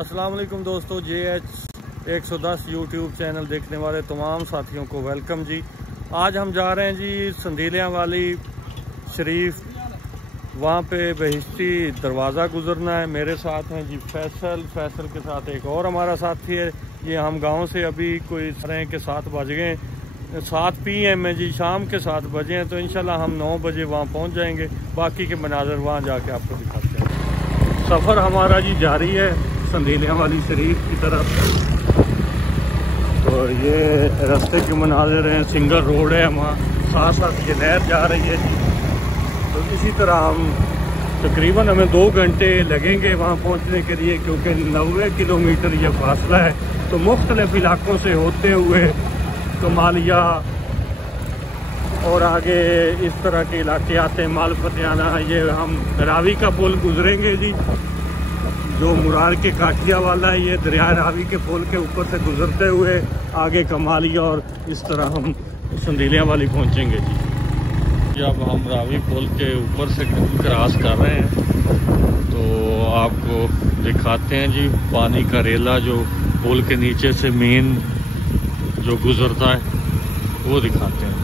अस्सलाम वालेकुम दोस्तों, JH 110 यूट्यूब चैनल देखने वाले तमाम साथियों को वेलकम जी। आज हम जा रहे हैं जी संदीलियाँ वाली शरीफ, वहाँ पे बहिश्ती दरवाज़ा गुजरना है। मेरे साथ हैं जी फैसल के साथ एक और हमारा साथी है। ये हम गांव से अभी कोई रहे के 7 बज गए, 7 PM है जी, शाम के 7 बजे हैं। तो इंशाल्लाह हम 9 बजे वहाँ पहुँच जाएंगे। बाकी के मनाजर वहाँ जाके आपको दिखाते हैं। सफ़र हमारा जी जारी है संदीलियाँ वाली शरीफ की तरफ। तो ये रास्ते के मनाजिर हैं, सिंगल रोड है, वहाँ साथ साथ ये नहर जा रही है जी। तो इसी तरह हम तकरीबन हमें 2 घंटे लगेंगे वहाँ पहुँचने के लिए, क्योंकि 90 किलोमीटर ये फासला है। तो मुख्तलिफ इलाकों से होते हुए कमालिया और आगे इस तरह के इलाके आते हैं, मालफतियाना। ये हम रावी का पुल गुजरेंगे जी, जो मुरार के काठिया वाला है। ये दरिया रावी के पुल के ऊपर से गुजरते हुए आगे कमालिया और इस तरह हम संदीलियाँ वाली पहुँचेंगे जी। जब हम रावी पुल के ऊपर से क्रॉस कर रहे हैं तो आपको दिखाते हैं जी पानी का रेला जो पुल के नीचे से मेन जो गुजरता है वो दिखाते हैं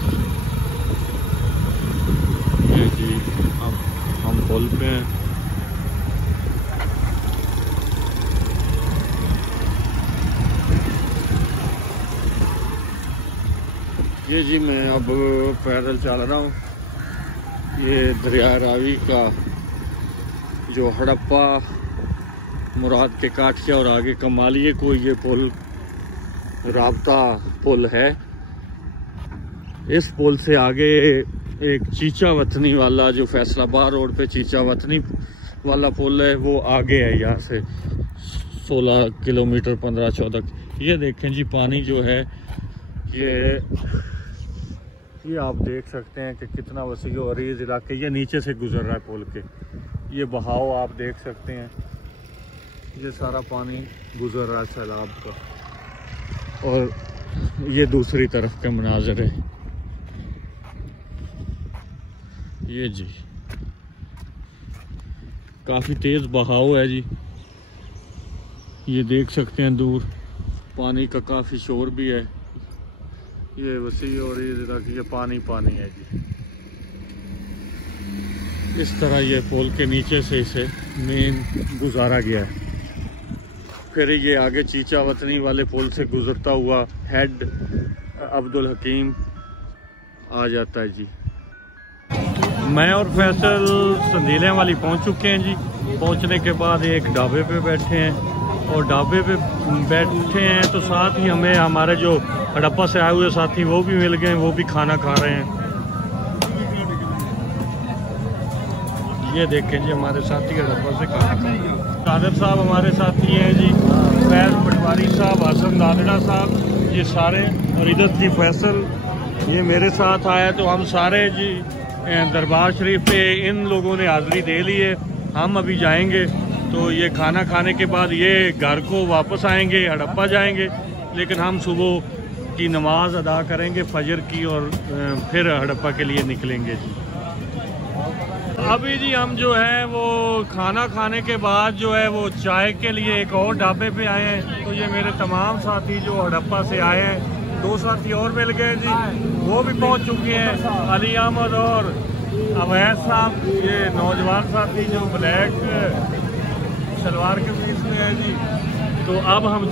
ये जी। अब हम पुल पे हैं। ये जी मैं अब पैदल चल रहा हूँ। ये दरिया रावी का जो हड़प्पा, मुराद के काठिया और आगे कमालिए को ये पुल राब्ता पुल है। इस पुल से आगे एक चीचा वतनी वाला जो फैसलाबाद रोड पे चीचा वतनी वाला पुल है वो आगे है, यहाँ से 16 किलोमीटर 15-14। ये देखें जी पानी जो है ये आप देख सकते हैं कि कितना वसी और अरीज इलाके ये नीचे से गुजर रहा है पुल के। ये बहाव आप देख सकते हैं, ये सारा पानी गुजर रहा है सैलाब का। और ये दूसरी तरफ के मनाजर है ये जी। काफ़ी तेज़ बहाव है जी, ये देख सकते हैं दूर पानी का काफ़ी शोर भी है। ये वसी और ये पानी है जी। इस तरह ये पुल के नीचे से इसे मेन गुजारा गया है। फिर ये आगे चीचा वतनी वाले पुल से गुजरता हुआ हेड अब्दुल हकीम आ जाता है जी। मैं और फैसल संदीलियाँ वाली पहुंच चुके हैं जी। पहुंचने के बाद एक ढाबे पे बैठे हैं और ढाबे पे बैठे हैं तो साथ ही हमें हमारे जो हड़प्पा से आए हुए साथी वो भी मिल गए, वो भी खाना खा रहे हैं। ये देखें जी हमारे साथी हड़प्पा से खाना खा रहे हैं। कादर साहब हमारे साथी हैं जी, फैज पटवारी साहब, हसन दादड़ा साहब, ये सारे। और इधर जी फैसल ये मेरे साथ आया। तो हम सारे जी दरबार शरीफ पे इन लोगों ने हाज़िरी दे ली है। हम अभी जाएंगे तो ये खाना खाने के बाद ये घर को वापस आएंगे, हड़प्पा जाएंगे। लेकिन हम सुबह की नमाज अदा करेंगे फजर की और फिर हड़प्पा के लिए निकलेंगे जी। अभी जी हम जो है वो खाना खाने के बाद जो है वो चाय के लिए एक और ढाबे पे आए हैं। तो ये मेरे तमाम साथी जो हड़प्पा से आए हैं, 2 साथी और मिल गए जी, वो भी पहुंच चुके हैं। अली अहमद और अवैध साहब, ये नौजवान साथी जो ब्लैक शलवार के पीस में है जी। तो अब हम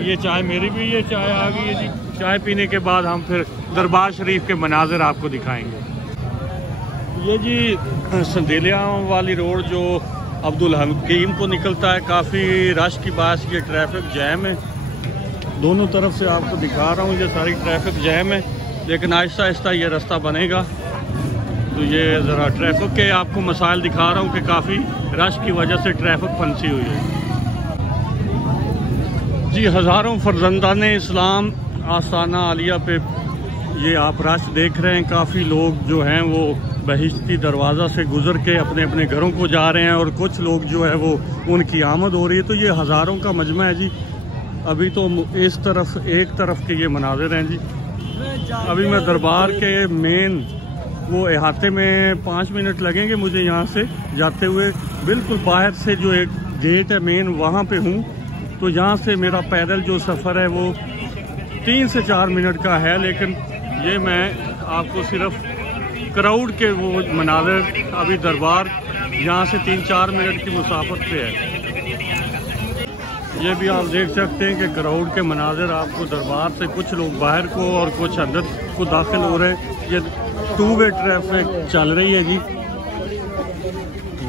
ये चाय मेरी भी ये चाय आ गई है जी। चाय पीने के बाद हम फिर दरबार शरीफ के मनाजिर आपको दिखाएंगे। ये जी संदीलियाँ वाली रोड जो अब्दुल हकीम को निकलता है, काफ़ी रश की बात, ये ट्रैफिक जैम है। दोनों तरफ से आपको दिखा रहा हूँ, ये सारी ट्रैफिक जैम है। लेकिन आहिस्ता आहिस्ता ये रास्ता बनेगा। तो ये ज़रा ट्रैफिक के आपको मसाइल दिखा रहा हूँ कि काफ़ी रश की वजह से ट्रैफिक फंसी हुई है जी। हज़ारों फर्जंदाने इस्लाम आस्ताना आलिया पे ये आप रश देख रहे हैं। काफ़ी लोग जो हैं वो बहिश्ती दरवाज़ा से गुज़र के अपने अपने घरों को जा रहे हैं और कुछ लोग जो है वो उनकी आमद हो रही है। तो ये हज़ारों का मजमा है जी। अभी तो इस तरफ एक तरफ के ये मनाजिर हैं जी। अभी मैं दरबार के मेन वो अहाते में 5 मिनट लगेंगे मुझे यहाँ से जाते हुए। बिल्कुल बाहर से जो एक गेट है मेन, वहाँ पे हूँ। तो यहाँ से मेरा पैदल जो सफ़र है वो 3 से 4 मिनट का है, लेकिन ये मैं आपको सिर्फ क्राउड के वो मनाज़र, अभी दरबार यहाँ से 3-4 मिनट की मुसाफत पे है। ये भी आप देख सकते हैं कि क्राउड के मनाज़र आपको दरबार से कुछ लोग बाहर को और कुछ अंदर को दाखिल हो रहे हैं। ये 2 वे ट्रैफिक चल रही है जी,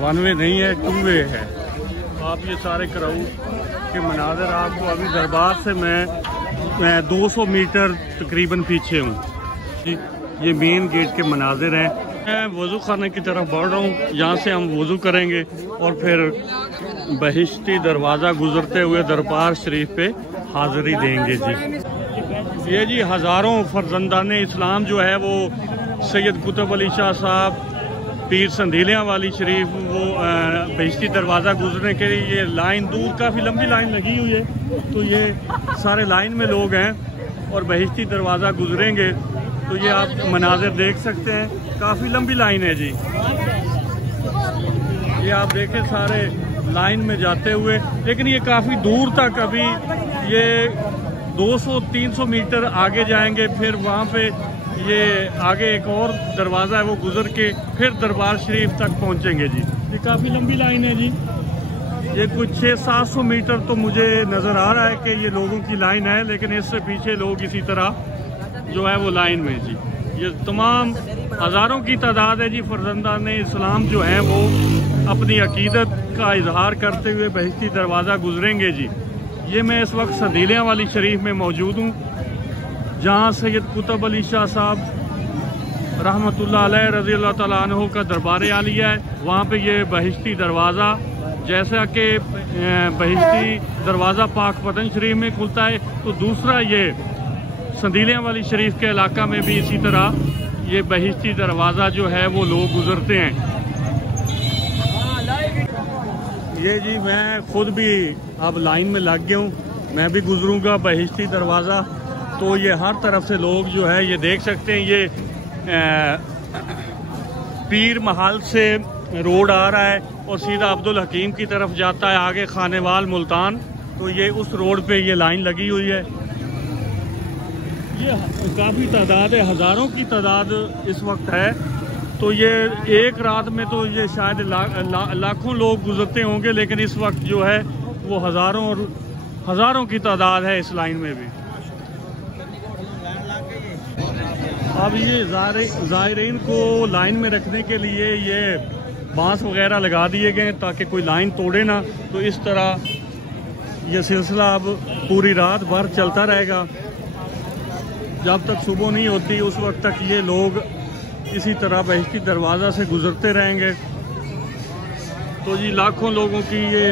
1 वे नहीं है, 2 वे है। आप ये सारे क्राउड के मनाज़र आपको अभी दरबार से मैं 200 मीटर तकरीबन पीछे हूँ। ये मेन गेट के मनाज़र हैं। मैं वज़ू खाने की तरफ बढ़ रहा हूँ। यहाँ से हम वज़ू करेंगे और फिर बहिश्ती दरवाज़ा गुज़रते हुए दरबार शरीफ पे हाज़िरी देंगे जी। ये जी हज़ारों फर्जंदान इस्लाम जो है वो सैयद कुतुब अली शाह साहब पीर संधीलियाँ वाली शरीफ वो बहिश्ती दरवाज़ा गुजरने के लिए ये लाइन दूर काफ़ी लंबी लाइन लगी हुई है। तो ये सारे लाइन में लोग हैं और बहिश्ती दरवाज़ा गुजरेंगे। तो ये आप मनाज़र देख सकते हैं, काफ़ी लंबी लाइन है जी। ये आप देखें सारे लाइन में जाते हुए, लेकिन ये काफ़ी दूर तक, अभी ये 200-300 मीटर आगे जाएंगे, फिर वहाँ पे ये आगे एक और दरवाज़ा है वो गुजर के फिर दरबार शरीफ तक पहुँचेंगे जी। ये काफ़ी लंबी लाइन है जी। ये कुछ 600-700 मीटर तो मुझे नज़र आ रहा है कि ये लोगों की लाइन है, लेकिन इससे पीछे लोग इसी तरह जो है वो लाइन में जी। ये तमाम हज़ारों की तादाद है जी। फर्जंदान इस्लाम जो हैं वो अपनी अकीदत का इजहार करते हुए बहिश्ती दरवाज़ा गुजरेंगे जी। ये मैं इस वक्त संधीलियाँ वाली शरीफ में मौजूद हूँ, जहाँ सैयद कुतुब अली शाह साहब रहमतुल्लाह अलैह रज़ी अल्लाह तआला अन्हु का दरबार आलिया है। वहाँ पे ये बहिश्ती दरवाज़ा, जैसा कि बहिश्ती दरवाज़ा पाक पतन शरीफ में खुलता है, तो दूसरा ये संधीलियाँ वाली शरीफ के इलाका में भी इसी तरह ये बहिश्ती दरवाज़ा जो है वो लोग गुजरते हैं। ये जी मैं खुद भी अब लाइन में लग गया हूँ, मैं भी गुजरूंगा बहिश्ती दरवाज़ा। तो ये हर तरफ से लोग जो है ये देख सकते हैं, ये पीर महल से रोड आ रहा है और सीधा अब्दुल हकीम की तरफ जाता है, आगे खानेवाल मुल्तान। तो ये उस रोड पे ये लाइन लगी हुई है। ये काफ़ी तादाद है, हज़ारों की तादाद इस वक्त है। तो ये एक रात में तो ये शायद लाखों लोग गुजरते होंगे, लेकिन इस वक्त जो है वो हज़ारों की तादाद है इस लाइन में भी। अब ये ज़ायरीन को लाइन में रखने के लिए ये बांस वगैरह लगा दिए गए ताकि कोई लाइन तोड़े ना। तो इस तरह ये सिलसिला अब पूरी रात भर चलता रहेगा, जब तक सुबह नहीं होती उस वक्त तक ये लोग इसी तरह बहिश्ती दरवाज़ा से गुजरते रहेंगे। तो जी लाखों लोगों की ये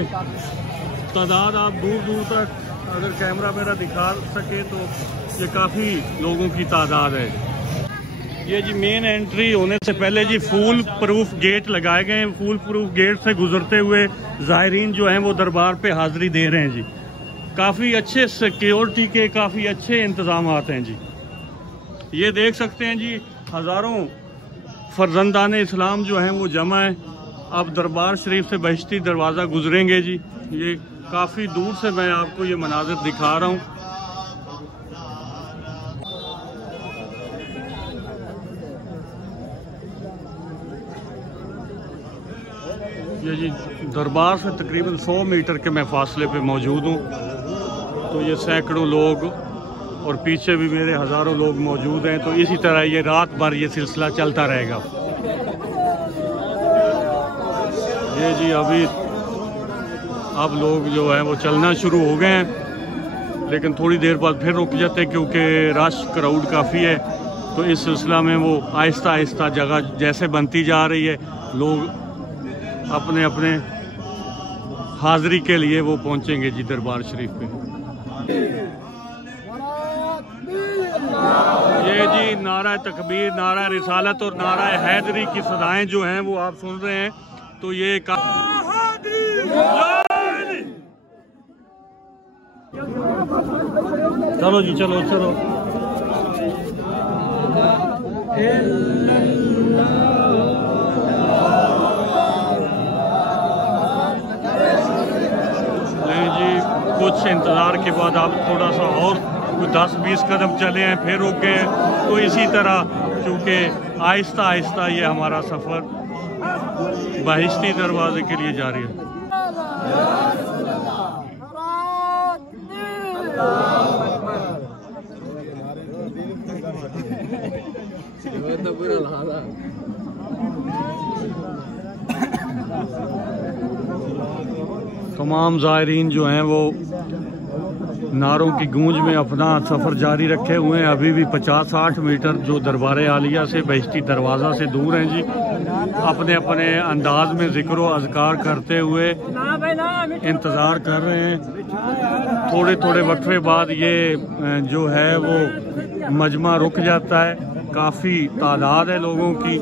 तादाद आप दूर दूर तक अगर कैमरा मेरा दिखा सके तो ये काफ़ी लोगों की तादाद है। ये जी मेन एंट्री होने से पहले जी फूल प्रूफ गेट लगाए गए हैं। फूल प्रूफ गेट से गुजरते हुए ज़ायरीन जो हैं वो दरबार पे हाज़िरी दे रहे हैं जी। काफ़ी अच्छे सिक्योरिटी के काफ़ी अच्छे इंतज़ाम हैं जी। ये देख सकते हैं जी हज़ारों फर्जंदान इस्लाम जो हैं वो जमा है। अब दरबार शरीफ से बहिश्ती दरवाज़ा गुजरेंगे जी। ये काफ़ी दूर से मैं आपको ये मनाज़र दिखा रहा हूँ। ये जी दरबार से तकरीबन 100 मीटर के मैं फासले पे मौजूद हूँ। तो ये सैकड़ों लोग और पीछे भी मेरे हज़ारों लोग मौजूद हैं। तो इसी तरह ये रात भर ये सिलसिला चलता रहेगा। ये जी अभी अब लोग जो है वो चलना शुरू हो गए हैं, लेकिन थोड़ी देर बाद फिर रुक जाते हैं क्योंकि रश क्राउड काफ़ी है। तो इस सिलसिला में वो आहिस्ता आहिस्ता जगह जैसे बनती जा रही है, लोग अपने अपने हाज़िरी के लिए वो पहुंचेंगे जी दरबार शरीफ पे। ये जी नारा तकबीर, नारा रिसालत और नारा हैदरी की सदाएं जो हैं वो आप सुन रहे हैं। तो ये चलो जी चलो चलो। जी कुछ इंतज़ार के बाद आप थोड़ा सा और 10-20 कदम चले हैं, फिर रुक गए हैं। तो इसी तरह क्योंकि आहिस्ता आहिस्ता ये हमारा सफ़र बहिश्ती दरवाज़े के लिए जारी है। तमाम ज़ायरीन जो हैं वो नारों की गूंज में अपना सफ़र जारी रखे हुए हैं। अभी भी 50-60 मीटर जो दरबार आलिया से बहिश्ती दरवाज़ा से दूर हैं जी। अपने अपने अंदाज में ज़िक्र व अज़कार करते हुए इंतज़ार कर रहे हैं। थोड़े थोड़े वक्फे बाद ये जो है वो मजमा रुक जाता है। काफ़ी तादाद है लोगों की।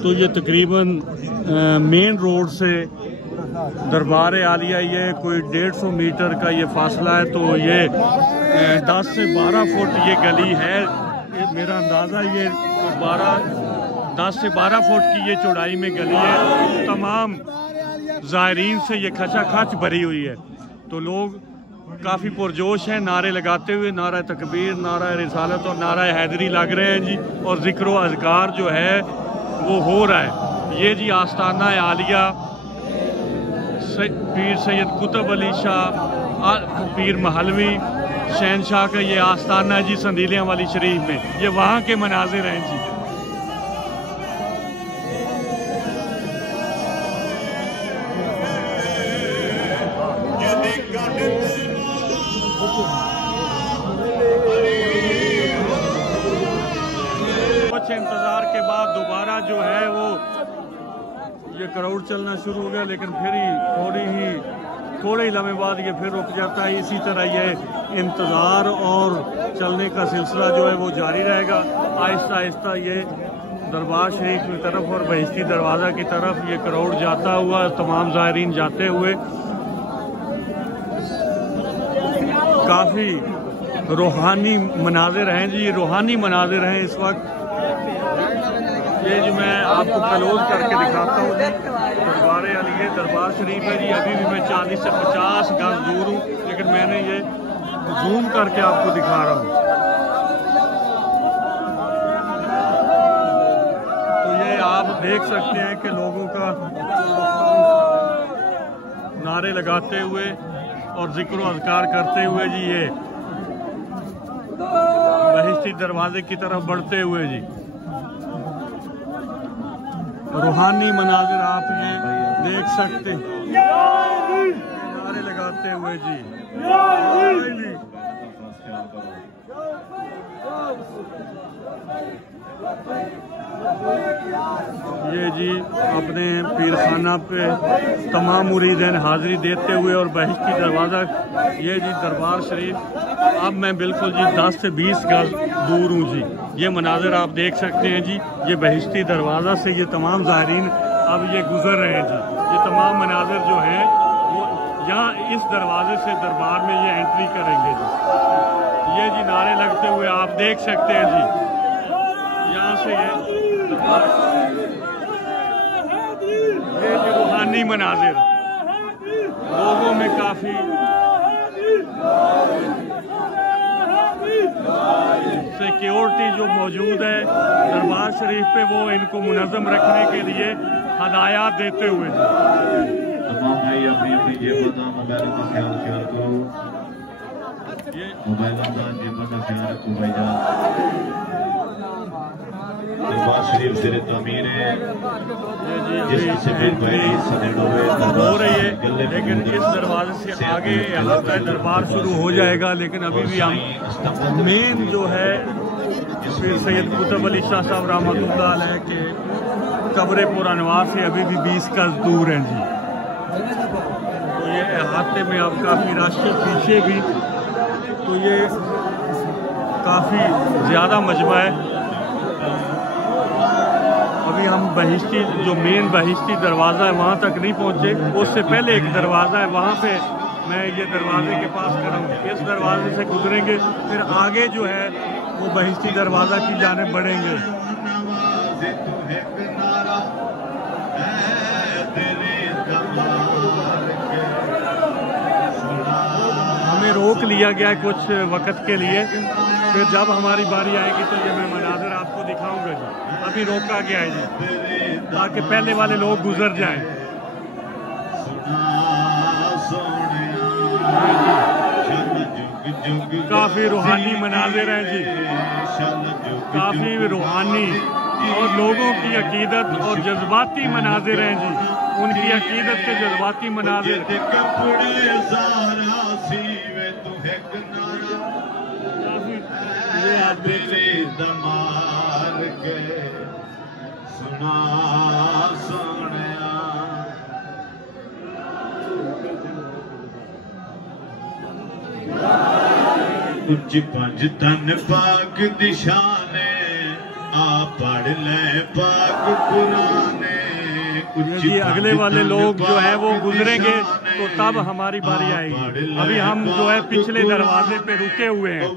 तो ये तकरीबन मेन रोड से दरबार आलिया ये कोई 150 मीटर का ये फासला है। तो ये 10 से 12 फुट ये गली है। मेरा अंदाज़ा ये 10 से 12 फुट की ये चौड़ाई में गली है। तमाम ज़ायरीन से ये खचाखच भरी हुई है। तो लोग काफ़ी पुरजोश हैं, नारे लगाते हुए। नारा तकबीर, नारा रिसालत और नारा हैदरी लग रहे हैं जी। और ज़िक्र व अज़कार जो है वो हो रहा है। ये जी आस्ताना आलिया पीर सैयद कुतुब अली शाह पीर महलवी शहनशाह का ये आस्ताना है जी संदीलियां वाली शरीफ में। ये वहाँ के मनाजिर हैं जी। कुछ इंतज़ार के बाद दोबारा जो है वो ये क्राउड चलना शुरू हो गया, लेकिन फिर ही थोड़े ही लम्हे बाद ये फिर रुक जाता है। इसी तरह ये इंतज़ार और चलने का सिलसिला जो है वो जारी रहेगा। आहिस्ता आहिस्ता ये दरबार शरीफ की तरफ और बहिश्ती दरवाज़ा की तरफ ये क्राउड जाता हुआ, तमाम ज़ायरीन जाते हुए काफ़ी रूहानी मनाजिर हैं जी। ये रूहानी मनाजिर हैं इस वक्त। ये जी मैं आपको क्लोज करके दिखाता हूँ जी। दरबार आलिया दरबार शरीफ है जी। अभी भी मैं 40 से 50 गज दूर हूँ, लेकिन मैंने ये जूम करके आपको दिखा रहा हूँ। तो ये आप देख सकते हैं कि लोगों का नारे लगाते हुए और ज़िक्र व अज़कार करते हुए जी ये बहिश्ती दरवाजे की तरफ बढ़ते हुए जी रूहानी मनाजिर आप ये देख सकते हैं। नारे लगाते हुए जी ये जी अपने पीरखाना पे तमाम मुरीदीन हाज़िरी देते हुए और बहिश्ती दरवाज़ा ये जी दरबार शरीफ। अब मैं बिल्कुल जी 10 से 20 गज दूर हूँ जी। ये मनाज़िर आप देख सकते हैं जी। ये बहिश्ती दरवाज़ा से ये तमाम ज़ायरीन अब ये गुज़र रहे हैं जी। ये तमाम मनाज़िर जो हैं वो यहाँ इस दरवाजे से दरबार में ये एंट्री करेंगे जी। ये जी नारे लगते हुए आप देख सकते हैं जी। यहाँ से ये जी रूहानी मनाजिर लोगों में काफ़ी सिक्योरिटी जो मौजूद है दरबार शरीफ पे वो इनको मुनज़्ज़म रखने के लिए हदायत देते हुए दरबार शरीफ से तमीर है हो रही है। लेकिन इस दरवाजे से आगे यहाँ का दरबार शुरू हो जाएगा। लेकिन अभी भी हम मेन जो है पीर सैयद कुतुब अली शाह साहब रहमतुल्लाह अलैह के कब्र पुरानवार से अभी भी 20 गज दूर हैं जी। तो ये अहाते में अब काफ़ी रश है। पीछे भी तो ये काफ़ी ज़्यादा मजमा है। अभी हम बहिश्ती जो मेन बहिश्ती दरवाज़ा है वहाँ तक नहीं पहुँचे। उससे पहले एक दरवाज़ा है, वहाँ पे मैं ये दरवाजे के पास करूँगा। इस दरवाजे से गुजरेंगे, फिर आगे जो है वो बहिश्ती दरवाज़ा की जानिब बढ़ेंगे। रोक लिया गया है कुछ वक्त के लिए, फिर जब हमारी बारी आएगी तो ये मैं मनाज़र आपको दिखाऊंगा जी। अभी रोका गया है जी ताकि पहले वाले लोग गुजर जाएं। काफ़ी रूहानी मनाज़िर हैं जी, काफ़ी रूहानी और लोगों की अकीदत और जज्बाती मनाज़िर हैं जी, उनकी अकीदत के जज्बाती मनाज़िर। ये आप देख उच्च पंज तन पाक दिशाने आ पढ़ ले पाक पुराने। जी अगले वाले लोग जो है वो गुजरेंगे तो तब हमारी बारी आएगी। अभी हम जो है पिछले दरवाजे पे रुके हुए हैं।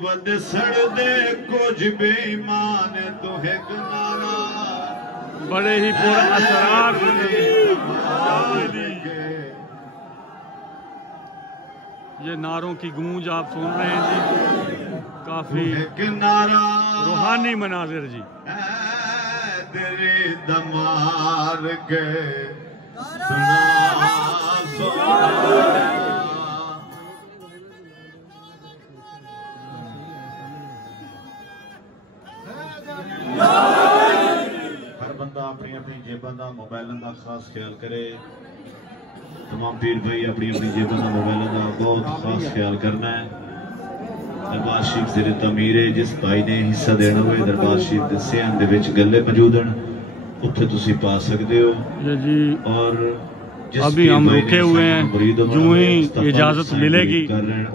बड़े ही पूरा असरार ये नारों की गूंज आप सुन रहे हैं जी, काफी रूहानी मनाजिर जी। दमार के हर बंदा अपनी अपनी जेबां दा मोबाइलों का खास ख्याल करे। तमाम पीर भाई अपनी अपनी जेबां दा मोबाइलों का बहुत खास ख्याल करना है। दरबार शरीफ ज़ेरे तमीर है, जिस भाई ने हिस्सा देना हुए दरबार शरीफ के सियान दे विच गल्ले मौजूद हैं, उत्थे तुसी पा सकते हो। जी और अभी हम रुके हुए हैं, जो ही इजाज़त मिलेगी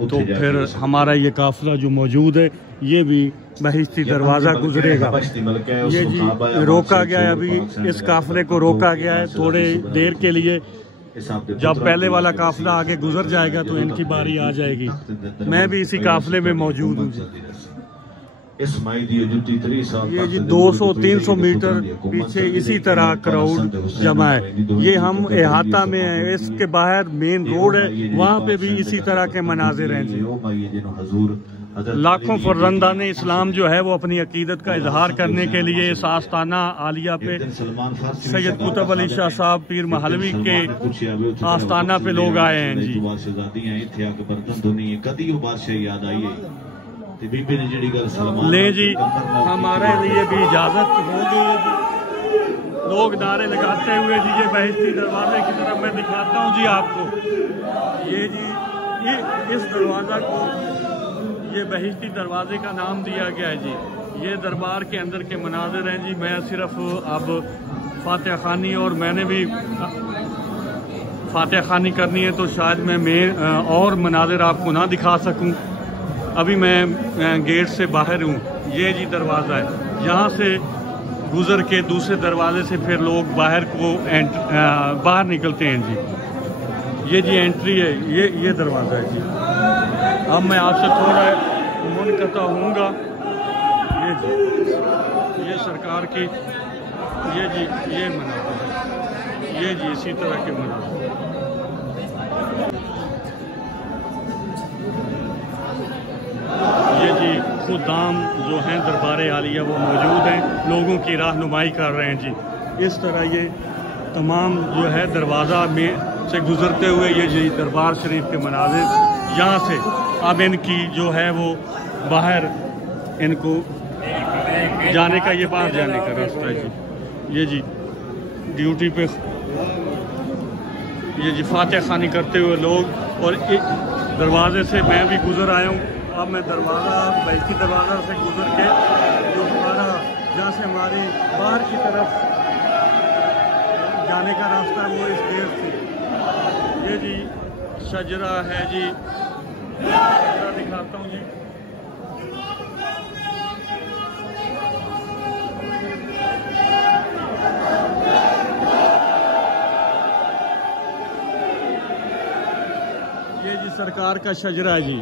तो फिर हमारा ये काफिला जो मौजूद है ये भी बहिश्ती दरवाज़ा गुजरेगा। ये जी रोका गया है, अभी इस काफिले को रोका गया है थोड़े देर के लिए। जब पहले वाला काफिला आगे गुजर जाएगा तो इनकी बारी आ जाएगी। मैं भी इसी काफिले में मौजूद हूँ। ये जी 200-300 मीटर पीछे इसी तरह क्राउड जमा है। ये हम अहाता में है, इसके बाहर मेन रोड है, वहाँ पे भी इसी तरह के मनाजिर हैं जी। लाखों फर्जंदान इस्लाम जो है वो अपनी अकीदत का इजहार करने के लिए इस आस्ताना आलिया पे सैयद कुतुब अली शाह साहब पीर महलवी के आस्ताना पे लोग आए हैं जी। ले जी हमारे लिए भी इजाजत होगी। लोग नारे लगाते हुए जी ये बहिश्ती दरवाजे की तरफ मैं दिखाता हूँ जी आपको। ये जी इस दरवाजा को ये बहिश्ती दरवाजे का नाम दिया गया है जी। ये दरबार के अंदर के मनाजिर हैं जी। मैं सिर्फ अब फातिहा खानी और मैंने भी फातिहा खानी करनी है तो शायद मैं और मनाजिर आपको ना दिखा सकूं। अभी मैं गेट से बाहर हूँ। ये जी दरवाज़ा है, यहाँ से गुज़र के दूसरे दरवाजे से फिर लोग बाहर निकलते हैं जी। ये जी एंट्री है, ये दरवाज़ा है जी। अब मैं आपसे थोड़ा मुनक़ता हूँगा। ये जी ये सरकार की ये जी ये मनाज़िर है, ये जी इसी तरह के मनाज़िर। ये जी खुदाम जो हैं दरबार आलिया वो मौजूद हैं, लोगों की रहनुमाई कर रहे हैं जी। इस तरह ये तमाम जो है दरवाज़ा में से गुज़रते हुए ये जी दरबार शरीफ के मनाज़िर, यहाँ से अब इनकी जो है वो बाहर इनको जाने का, ये बाहर जाने का रास्ता है जी। ये जी ड्यूटी पे ये जी फातिहा खानी करते हुए लोग, और दरवाजे से मैं भी गुज़र आया हूँ। अब मैं बहिश्ती दरवाज़ा से गुज़र के जो हमारा जहाँ से हमारे बाहर की तरफ जाने का रास्ता है वो इस गेट से। ये जी शजरा है जी, शजरा दिखाता हूँ जी। ये जी सरकार का शजरा है जी।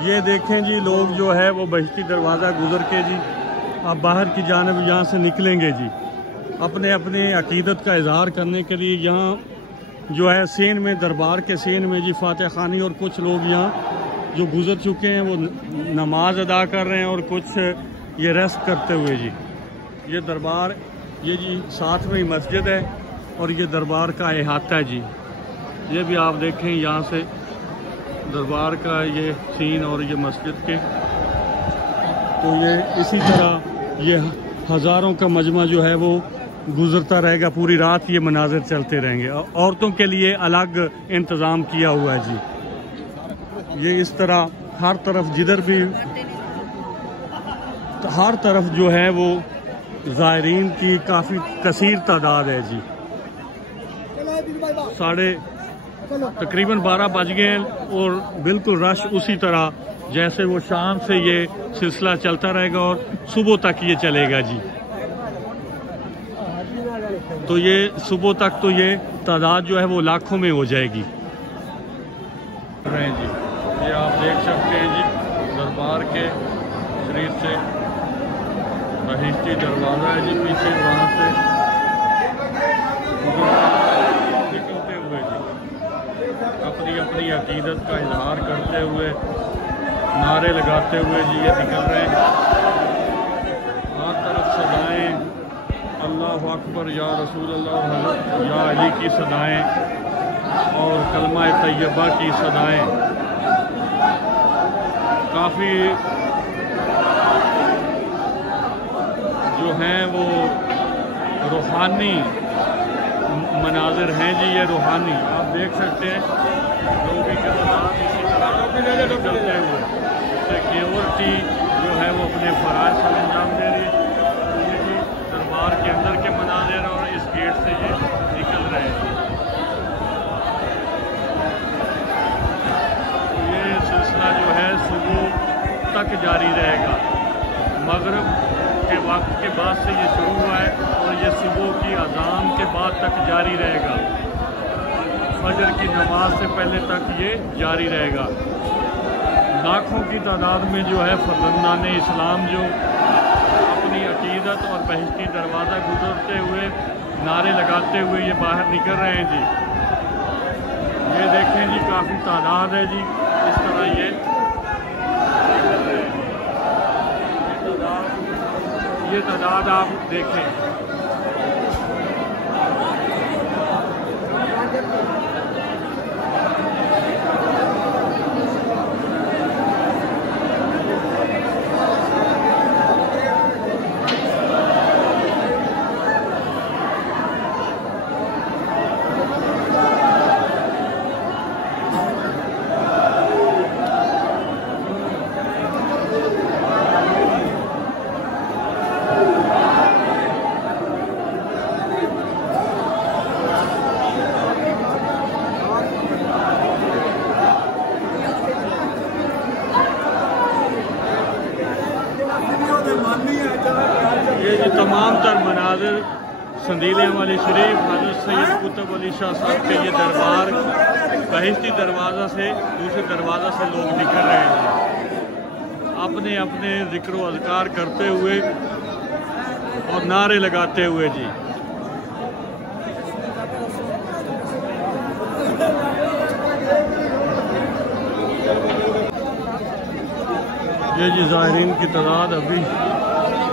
ये देखें जी लोग जो है वो बहिश्ती दरवाज़ा गुज़र के जी अब बाहर की जानिब यहाँ से निकलेंगे जी, अपने अपने अकीदत का इजहार करने के लिए। यहाँ जो है सीन में, दरबार के सीन में जी फातिहा खानी, और कुछ लोग यहाँ जो गुजर चुके हैं वो नमाज अदा कर रहे हैं और कुछ ये रेस्ट करते हुए जी। ये दरबार, ये जी साथ में ही मस्जिद है और ये दरबार का अहाता है जी। ये भी आप देखें यहाँ से दरबार का ये सीन और ये मस्जिद के, तो ये इसी तरह ये हज़ारों का मजमा जो है वो गुजरता रहेगा, पूरी रात ये मनाजिर चलते रहेंगे। औरतों के लिए अलग इंतज़ाम किया हुआ है जी। ये इस तरह हर तरफ, जिधर भी हर तरफ जो है वो ज़ायरीन की काफ़ी कसीर तादाद है जी। तकरीबन 12 बज गए हैं और बिल्कुल रश उसी तरह जैसे वो शाम से ये सिलसिला चलता रहेगा और सुबह तक ये चलेगा जी। तो ये सुबह तक तो ये तादाद जो है वो लाखों में हो जाएगी जी। ये आप देख सकते हैं जी दरबार के शरीर से बहिश्ती दरवाज़ा है जी, पीछे वहाँ से निकलते हुए जी अपनी अपनी अकीदत का इजहार करते हुए, नारे लगाते हुए जी ये निकल रहे हैं। हर तरफ सदाएं अल्लाह अकबर, या रसूल अल्लाह, या अली की सदाएं और कलमा तैयबा की सदाएं काफ़ी जो हैं वो रूहानी मनाजिर हैं जी। ये रूहानी आप देख सकते हैं, लोग के साथ इसी तरह चलते हुए सिक्योरिटी जो है वो अपने फ़राइज़ से अंजाम दे रही है। ये भी दरबार के अंदर के मनाजिर और इस गेट से ये निकल रहे हैं। ये सिलसिला जो है सुबह तक जारी रहेगा। मगरिब के वक्त के बाद से ये शुरू हुआ है और ये सुबह की अज़ान के बाद तक जारी रहेगा। फजर की नमाज से पहले तक ये जारी रहेगा। लाखों की तादाद में जो है फर्जंदान इस्लाम जो अपनी अकीदत और बहिश्ती दरवाज़ा गुजरते हुए, नारे लगाते हुए ये बाहर निकल रहे हैं जी। ये देखें जी काफ़ी तादाद है जी, इस तरह ये तादाद आप देखें। ये जो तमाम तर मनाजिर संदीलियाँ वाली शरीफ हज़रत सैयद कुतुब अली शाह साहब के ये दरबार बहिश्ती दरवाज़ा से दूसरे दरवाज़ा से लोग निकल रहे हैं अपने अपने ज़िक्र व अज़कार करते हुए और नारे लगाते हुए जी। ये जी ज़ाहिरीन की तादाद अभी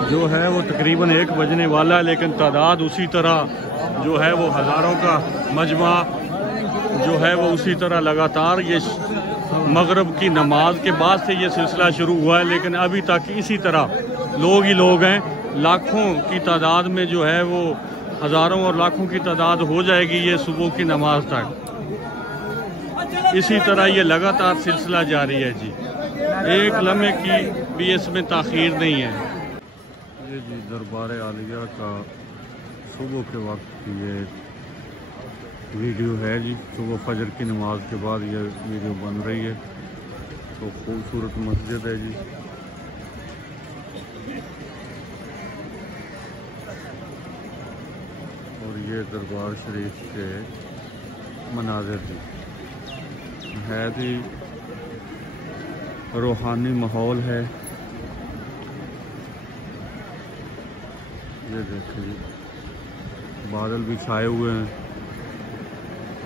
जो है वो तकरीबन 1 बजने वाला है, लेकिन तादाद उसी तरह जो है वो हज़ारों का मजमा जो है वो उसी तरह लगातार ये मगरिब की नमाज के बाद से ये सिलसिला शुरू हुआ है, लेकिन अभी तक इसी तरह लोग ही लोग हैं। लाखों की तादाद में जो है वो हज़ारों और लाखों की तादाद हो जाएगी ये सुबह की नमाज तक। इसी तरह ये लगातार सिलसिला जारी है जी, एक लम्हे की भी इसमें ताख़ीर नहीं है। ये जी दरबार आलिया का सुबह के वक्त की ये वीडियो है जी। सुबह फजर की नमाज के बाद ये वीडियो बन रही है। तो खूबसूरत मस्जिद है जी। और ये दरबार शरीफ के मनाज़िर जी है जी, रूहानी माहौल है। ये देखिए बादल भी छाए हुए हैं,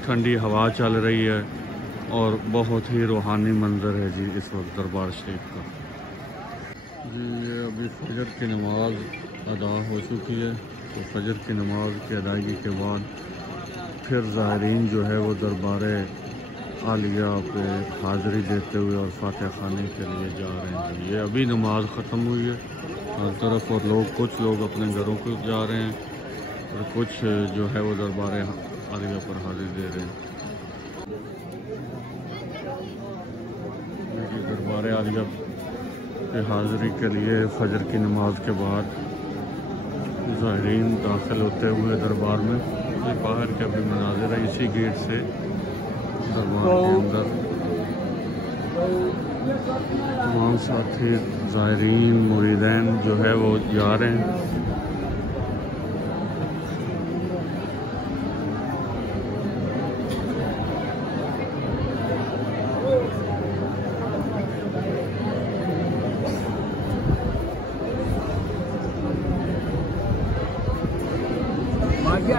ठंडी हवा चल रही है और बहुत ही रूहानी मंजर है जी इस वक्त दरबार शरीफ का जी। ये अभी फजर की नमाज अदा हो चुकी है, तो फजर की नमाज की अदायगी के बाद फिर ज़ायरीन जो है वो दरबार आलिया पे हाज़िरी देते हुए और फातिहा खाने के लिए जा रहे हैं जी। ये अभी नमाज ख़त्म हुई है हर तरफ, और कुछ लोग अपने घरों को जा रहे हैं और कुछ जो है वो दरबार आलिया पर हाज़िरी दे रहे हैं। दरबार आलिया पे हाज़िरी के लिए फजर की नमाज के बाद ज़ायरीन दाखिल होते हुए दरबार में, बाहर के अभी मनाज़िर है इसी गेट से दरबार के अंदर तमाम साथी ज़ायरीन मुरीदैन जो है वो जा रहे हैं।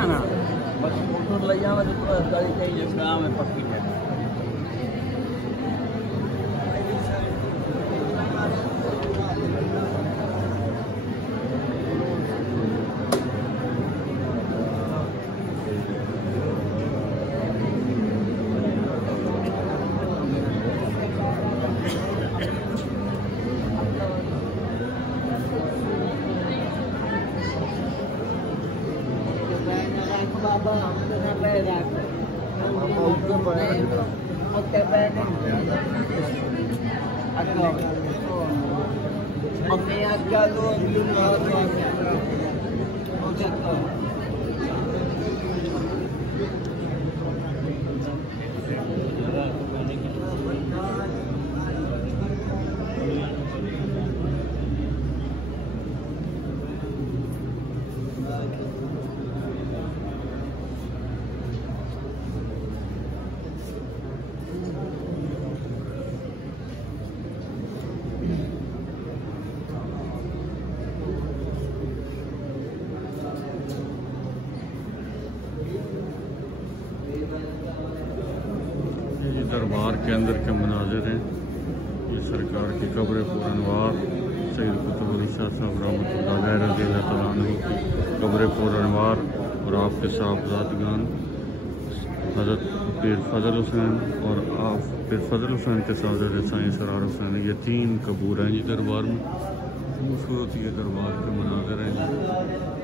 ना बस मोटर ले जावे तो पूरा गाड़ी चाहिए गाँव में पक्की है। Baba, dengan perak. Oke, perak. Oke, agak tu belum ada. Oke, tu. दरबार के अंदर के मनाजिर हैं। ये सरकार की कब्र पुरनवार सैयद कुतुब अली शाह साहब रहमतुल्लाह रज़ी अल्लाह तआला अन्हु की कब्र पुरनवार और आपके साहबजादगान हज़रत पीर फजल हुसैन और आप पीर फजल हुसैन के साहबजादे साईं सरार हुसैन, ये 3 कबूर हैं जी दरबार में। खूबसूरत ये दरबार के मनाजिर हैं जी।